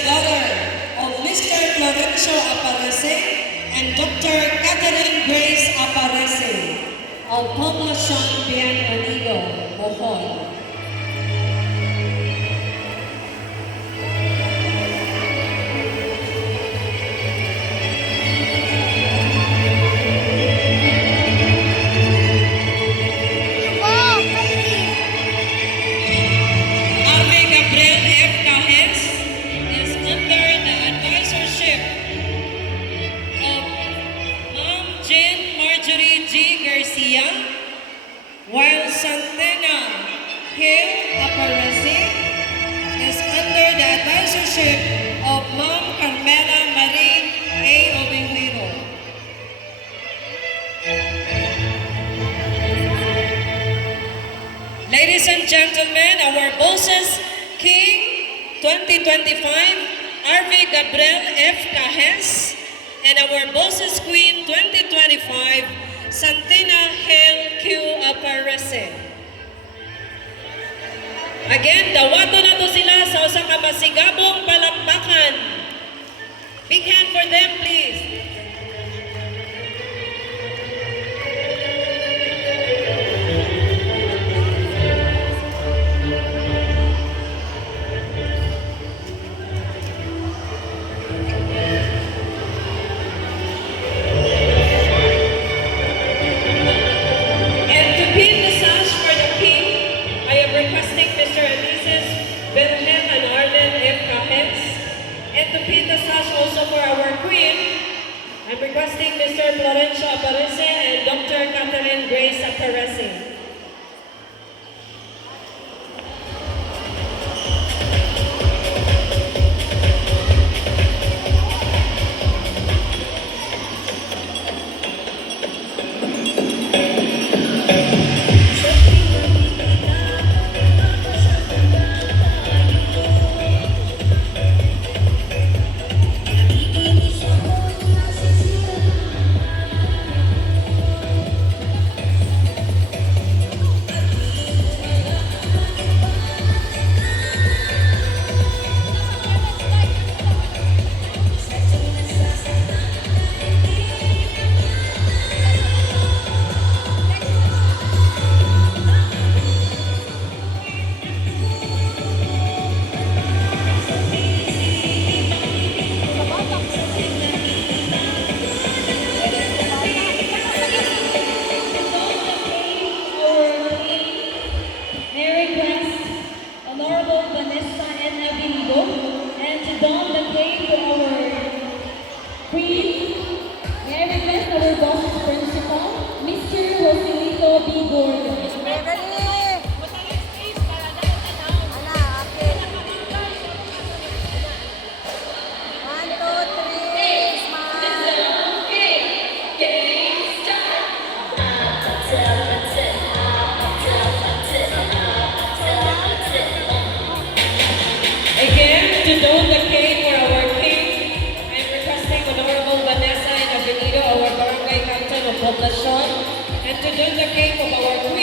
the daughter of Mr. Florencio Aparece and Dr. Catherine Grace Aparece of Poblacion Bienvenido, Bohol. While Santena Hill Aparece is under the advisorship of Ma'am Carmela Marie A. Obenguero. Ladies and gentlemen, our Boses King 2025, R.V. Gabriel F. Cajes, and our Boses Queen 2025, Santena Hill Q. Aparece. Again, dawato na to sila sa usa ka masigabong palakpakan. Big hand for them, please. And to pin the sash also for our Queen, I'm requesting Mr. Florencio Aparece and Dr. Catherine Grace Aparece. Queen, may I request our boss's principal, Mr. Joselito B. Gordon. Again, to don the cake for our king, I'm requesting Honorable Vanessa and Avenido, our barangay captain of Poblacion, and to don the cake of our queen.